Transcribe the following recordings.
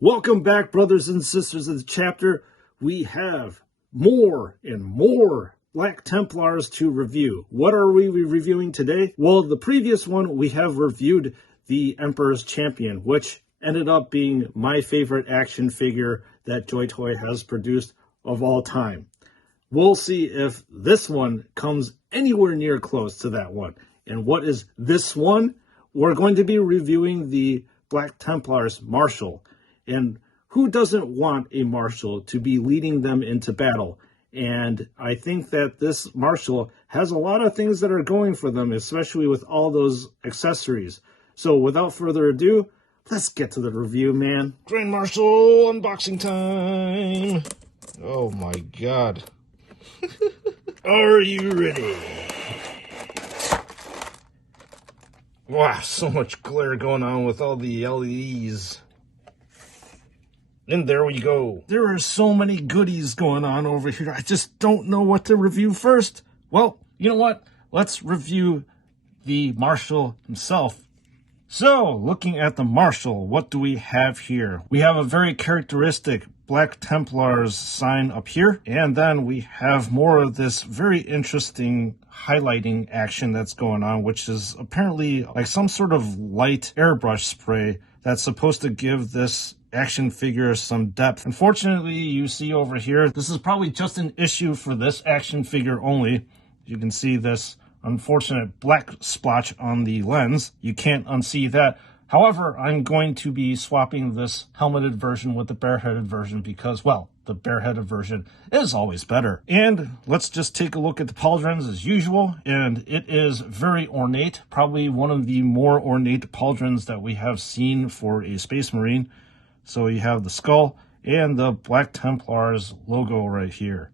Welcome back, brothers and sisters of the chapter. We have more and more Black Templars to review. What are we reviewing today? Well, the previous one, we have reviewed the Emperor's Champion, which ended up being my favorite action figure that JoyToy has produced of all time. We'll see if this one comes anywhere near close to that one. And what is this one? We're going to be reviewing the Black Templars Marshal. And who doesn't want a Marshal to be leading them into battle? And I think that this Marshal has a lot of things that are going for them, especially with all those accessories. So without further ado, let's get to the review, man. Grand Marshal unboxing time. Oh my god. Are you ready? Wow, so much glare going on with all the LEDs. And there we go. There are so many goodies going on over here. I just don't know what to review first. Well, you know what? Let's review the Marshal himself. So, looking at the Marshal, what do we have here? We have a very characteristic Black Templars sign up here. And then we have more of this very interesting highlighting action that's going on, which is apparently like some sort of light airbrush spray that's supposed to give this action figure some depth. Unfortunately, you see over here, this is probably just an issue for this action figure only. You can see this unfortunate black splotch on the lens. You can't unsee that. However, I'm going to be swapping this helmeted version with the bareheaded version because, well, the bareheaded version is always better. And let's just take a look at the pauldrons as usual. And it is very ornate, probably one of the more ornate pauldrons that we have seen for a Space Marine. So you have the skull and the Black Templars logo right here.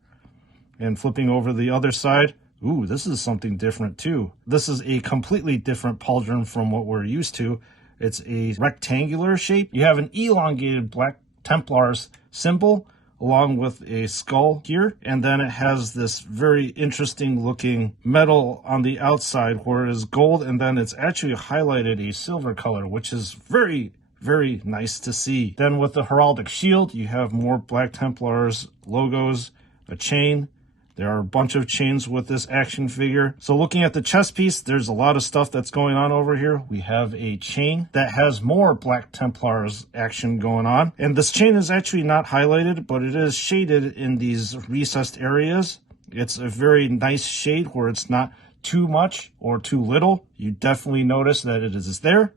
And flipping over the other side, ooh, this is something different too. This is a completely different pauldron from what we're used to. It's a rectangular shape. You have an elongated Black Templars symbol along with a skull here. And then it has this very interesting looking metal on the outside where it is gold. And then it's actually highlighted a silver color, which is very nice to see. Then with the heraldic shield, you have more Black Templars logos, a chain. There are a bunch of chains with this action figure. So looking at the chest piece, there's a lot of stuff that's going on over here. We have a chain that has more Black Templars action going on. And this chain is actually not highlighted, but it is shaded in these recessed areas. It's a very nice shade where it's not too much or too little. You definitely notice that it is there.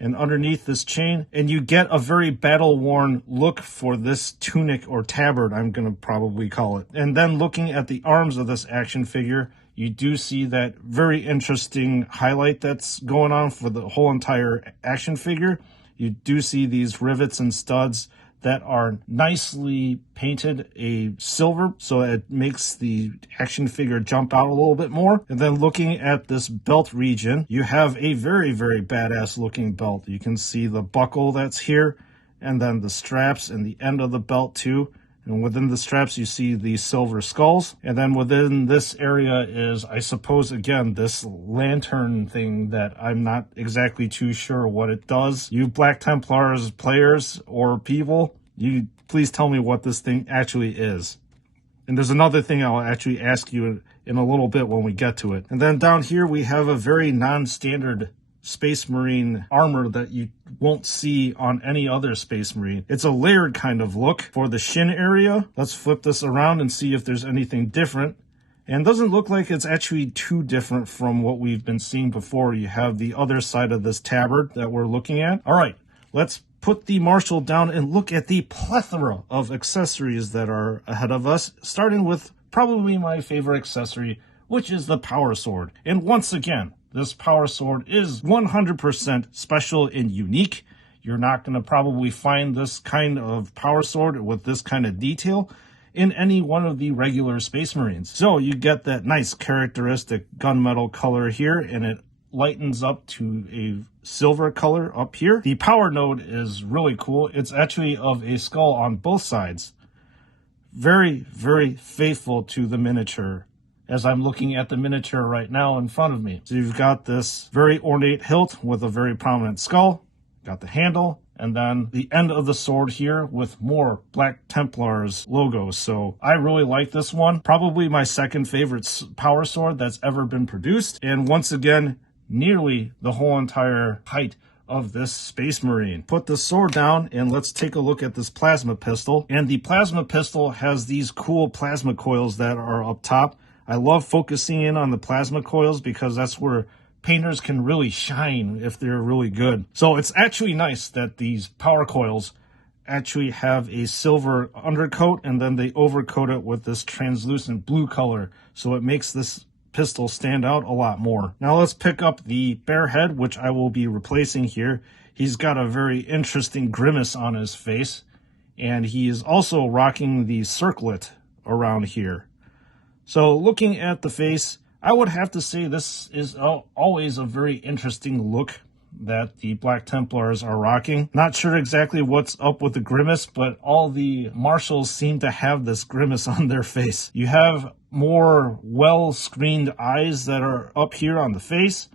And underneath this chain, and you get a very battle-worn look for this tunic or tabard, I'm going to probably call it. And then looking at the arms of this action figure, you do see that very interesting highlight that's going on for the whole entire action figure. You do see these rivets and studs that are nicely painted a silver, so it makes the action figure jump out a little bit more. And then looking at this belt region, you have a very badass looking belt. You can see the buckle that's here, and then the straps and the end of the belt too. And within the straps, you see the silver skulls. And then within this area is, I suppose, again, this lantern thing that I'm not exactly too sure what it does. You Black Templars players or people, you please tell me what this thing actually is. And there's another thing I'll actually ask you in a little bit when we get to it. And then down here, we have a very non-standard Space Marine armor that you won't see on any other Space Marine. It's a layered kind of look for the shin area. Let's flip this around and see if there's anything different. And it doesn't look like it's actually too different from what we've been seeing before. You have the other side of this tabard that we're looking at. All right, let's put the Marshal down and look at the plethora of accessories that are ahead of us, starting with probably my favorite accessory, which is the Power Sword. And once again, this Power Sword is 100% special and unique. You're not going to probably find this kind of Power Sword with this kind of detail in any one of the regular Space Marines. So you get that nice characteristic gunmetal color here, and it lightens up to a silver color up here. The power node is really cool. It's actually of a skull on both sides. Very faithful to the miniature, as I'm looking at the miniature right now in front of me. So you've got this very ornate hilt with a very prominent skull. Got the handle, and then the end of the sword here with more Black Templars logo. So I really like this one. Probably my second favorite power sword that's ever been produced. And once again, nearly the whole entire height of this Space Marine. Put the sword down and let's take a look at this plasma pistol. And the plasma pistol has these cool plasma coils that are up top. I love focusing in on the plasma coils because that's where painters can really shine if they're really good. So it's actually nice that these power coils actually have a silver undercoat and then they overcoat it with this translucent blue color. So it makes this pistol stand out a lot more. Now let's pick up the bear head, which I will be replacing here. He's got a very interesting grimace on his face, and he is also rocking the circlet around here. So looking at the face, I would have to say this is always a very interesting look that the Black Templars are rocking. Not sure exactly what's up with the grimace, but all the Marshals seem to have this grimace on their face. You have more well-screened eyes that are up here on the face.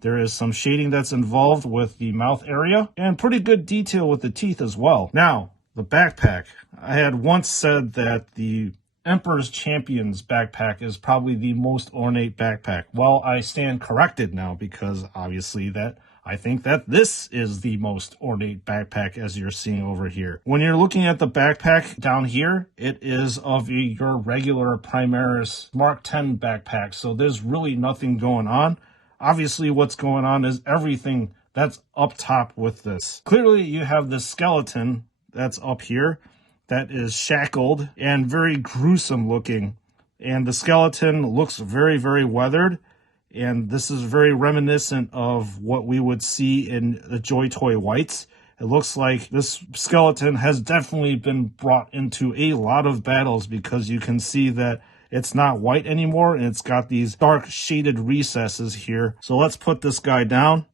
There is some shading that's involved with the mouth area, and pretty good detail with the teeth as well. Now, the backpack. I had once said that the Emperor's Champion's backpack is probably the most ornate backpack. Well, I stand corrected now because obviously I think that this is the most ornate backpack as you're seeing over here. When you're looking at the backpack down here, it is of your regular Primaris Mark 10 backpack. So there's really nothing going on. Obviously what's going on is everything that's up top with this. Clearly you have this skeleton that's up here that is shackled and very gruesome looking. And the skeleton looks very, very weathered. And this is very reminiscent of what we would see in the JoyToy whites. It looks like this skeleton has definitely been brought into a lot of battles because you can see that it's not white anymore and it's got these dark shaded recesses here. So let's put this guy down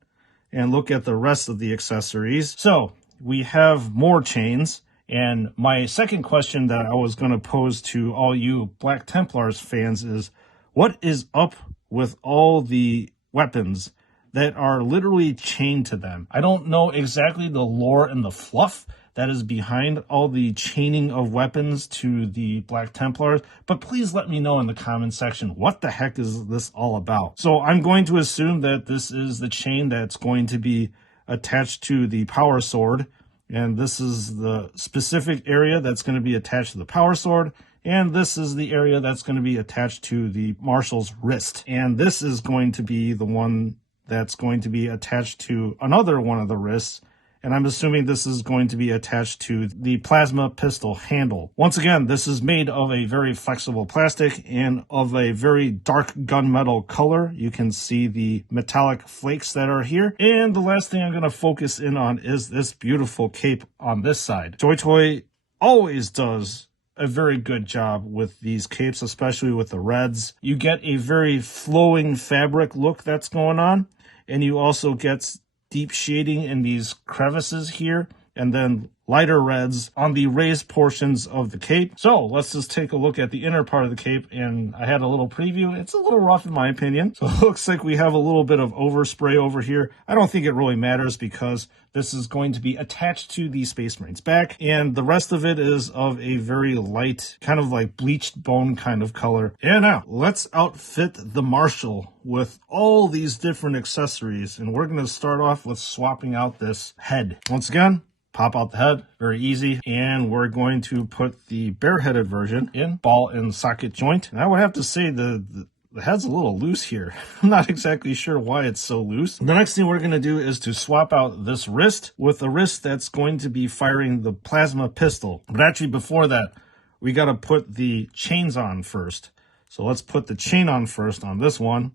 and look at the rest of the accessories. So we have more chains. And my second question that I was going to pose to all you Black Templars fans is, what is up with all the weapons that are literally chained to them? I don't know exactly the lore and the fluff that is behind all the chaining of weapons to the Black Templars, but please let me know in the comment section, what the heck is this all about? So I'm going to assume that this is the chain that's going to be attached to the power sword, and this is the specific area that's going to be attached to the power sword. And this is the area that's going to be attached to the Marshal's wrist. And this is going to be the one that's going to be attached to another one of the wrists. And I'm assuming this is going to be attached to the plasma pistol handle. Once again, this is made of a very flexible plastic and of a very dark gunmetal color. You can see the metallic flakes that are here. And the last thing I'm going to focus in on is this beautiful cape on this side. JoyToy always does a very good job with these capes, especially with the reds. You get a very flowing fabric look that's going on, and you also get deep shading in these crevices here, and then lighter reds on the raised portions of the cape. So let's just take a look at the inner part of the cape, and I had a little preview. It's a little rough in my opinion. So it looks like we have a little bit of overspray over here. I don't think it really matters because this is going to be attached to the Space Marine's back, and the rest of it is of a very light, kind of like bleached bone kind of color. And now, let's outfit the Marshal with all these different accessories, and we're going to start off with swapping out this head. Once again, pop out the head, very easy, and we're going to put the bareheaded version in ball and socket joint. And I would have to say the head's a little loose here. I'm not exactly sure why it's so loose. The next thing we're going to do is to swap out this wrist with a wrist that's going to be firing the plasma pistol. But actually before that, we got to put the chains on first. So let's put the chain on first on this one,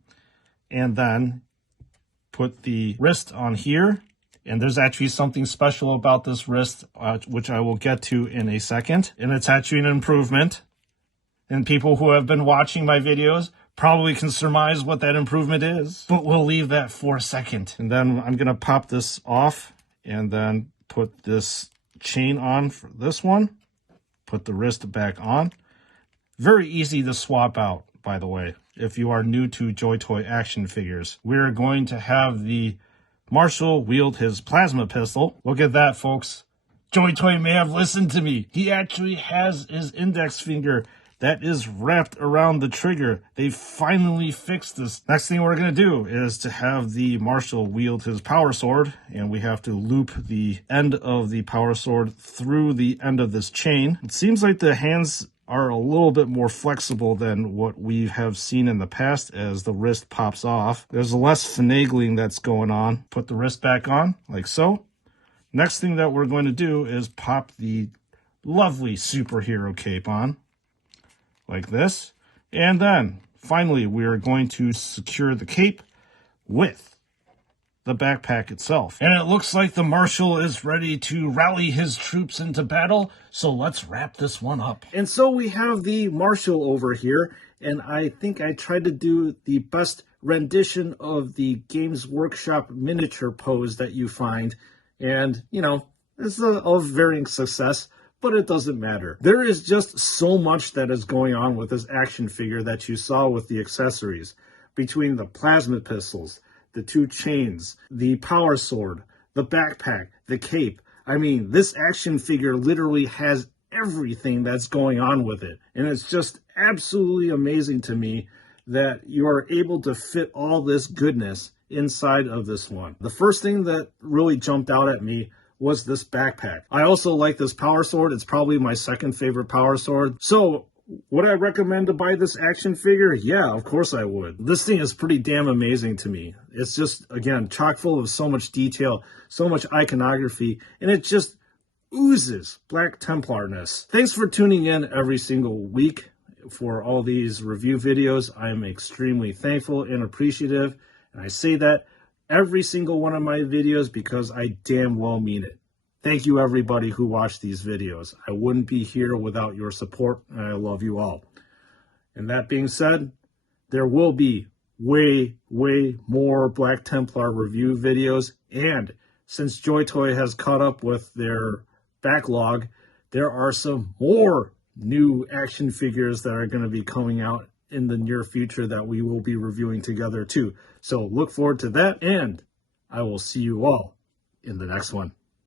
and then put the wrist on here. And there's actually something special about this wrist, which I will get to in a second. And it's actually an improvement. And people who have been watching my videos probably can surmise what that improvement is. But we'll leave that for a second. And then I'm going to pop this off and then put this chain on for this one. Put the wrist back on. Very easy to swap out, by the way, if you are new to JoyToy action figures. We're going to have the Marshal wield his plasma pistol. Look at that, folks. JoyToy may have listened to me. He actually has his index finger that is wrapped around the trigger. They finally fixed this. Next thing we're going to do is to have the Marshal wield his power sword, and we have to loop the end of the power sword through the end of this chain. It seems like the hands are a little bit more flexible than what we have seen in the past as the wrist pops off. There's less finagling that's going on. Put the wrist back on, like so. Next thing that we're going to do is pop the lovely superhero cape on, like this. And then, finally, we are going to secure the cape with the backpack itself. And it looks like the Marshal is ready to rally his troops into battle, so let's wrap this one up. And so we have the Marshal over here, and I think I tried to do the best rendition of the Games Workshop miniature pose that you find, and, you know, it's of varying success, but it doesn't matter. There is just so much that is going on with this action figure that you saw with the accessories, between the plasma pistols, the two chains, the power sword, the backpack, the cape. I mean, this action figure literally has everything that's going on with it. And it's just absolutely amazing to me that you are able to fit all this goodness inside of this one. The first thing that really jumped out at me was this backpack. I also like this power sword. It's probably my second favorite power sword. So would I recommend to buy this action figure? Yeah, of course I would. This thing is pretty damn amazing to me. It's just, again, chock full of so much detail, so much iconography, and it just oozes Black Templar-ness. Thanks for tuning in every single week for all these review videos. I am extremely thankful and appreciative, and I say that every single one of my videos because I damn well mean it. Thank you, everybody who watched these videos. I wouldn't be here without your support, and I love you all. And that being said, there will be way more Black Templar review videos, and since JoyToy has caught up with their backlog, there are some more new action figures that are going to be coming out in the near future that we will be reviewing together too. So look forward to that, and I will see you all in the next one.